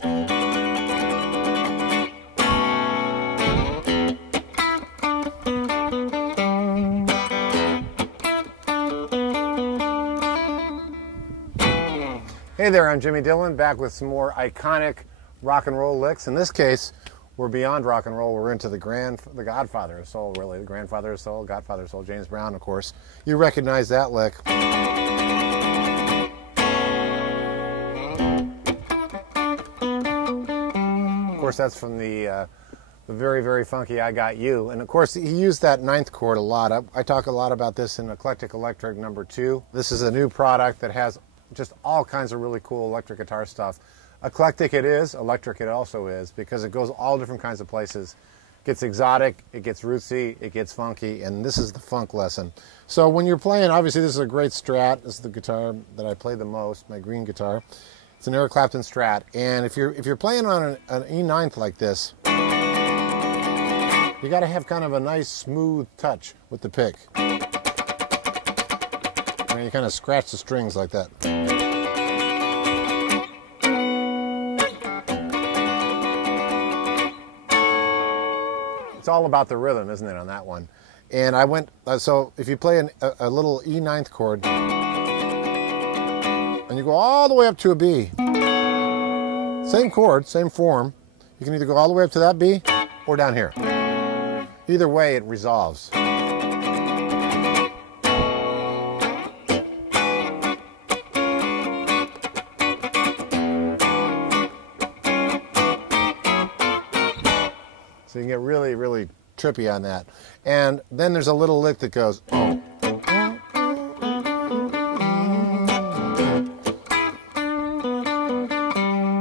Hey there, I'm Jimmy Dillon, back with some more iconic rock and roll licks. In this case, we're beyond rock and roll. We're into the godfather of soul, really. The grandfather of soul, godfather of soul, James Brown, of course. You recognize that lick. Of course, that's from the very, very funky I Got You. And of course, he used that ninth chord a lot. I talk a lot about this in Eclectic Electric number 2. This is a new product that has just all kinds of really cool electric guitar stuff. Eclectic it is, electric it also is, because it goes all different kinds of places. It gets exotic, it gets rootsy, it gets funky, and this is the funk lesson. So when you're playing, obviously this is a great Strat. This is the guitar that I play the most, my green guitar. It's an Eric Clapton Strat, and if you're playing on an E9th like this, you got to have kind of a nice smooth touch with the pick. And you kind of scratch the strings like that. It's all about the rhythm, isn't it, on that one? And I went, so if you play a little E9th chord, and you go all the way up to a B, same chord, same form, you can either go all the way up to that B or down here. Either way, it resolves. So you can get really, really trippy on that. And then there's a little lick that goes, oh.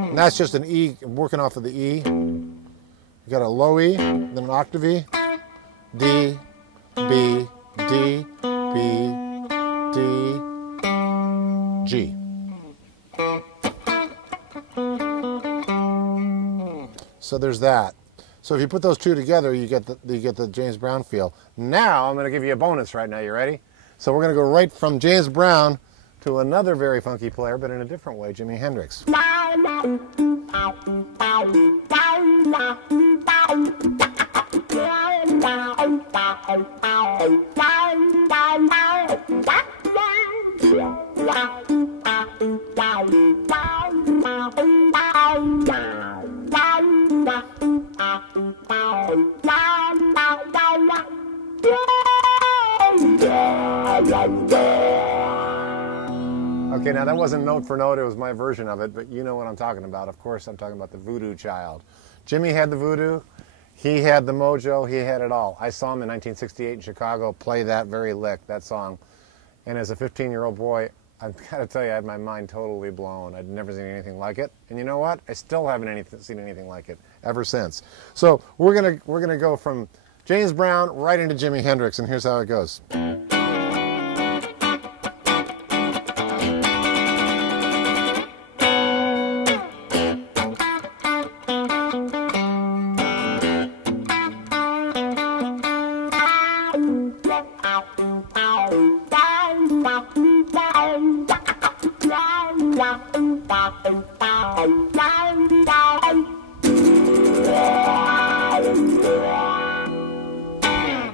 And that's just an E, working off of the E. You got a low E, then an octave E, D, B, D, B, D, G. So there's that. So if you put those two together, you get the James Brown feel. Now I'm going to give you a bonus right now. You ready? So we're going to go right from James Brown to another very funky player, but in a different way, Jimi Hendrix. Okay, now that wasn't note for note, it was my version of it, but you know what I'm talking about. Of course, I'm talking about the Voodoo Child. Jimmy had the voodoo, he had the mojo, he had it all. I saw him in 1968 in Chicago play that very lick, that song. And as a 15-year-old boy, I've got to tell you, I had my mind totally blown. I'd never seen anything like it. And you know what? I still haven't seen anything like it ever since. So we're gonna go from James Brown right into Jimi Hendrix, and here's how it goes.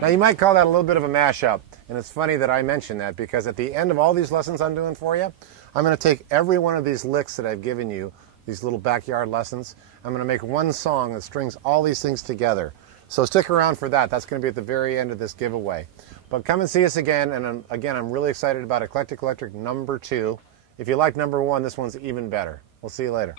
Now you might call that a little bit of a mashup, and it's funny that I mention that because at the end of all these lessons I'm doing for you, I'm going to take every one of these licks that I've given you, these little backyard lessons, I'm going to make one song that strings all these things together. So stick around for that. That's going to be at the very end of this giveaway. But come and see us again, and again, I'm really excited about Eclectic Electric number 2. If you like number 1, this one's even better. We'll see you later.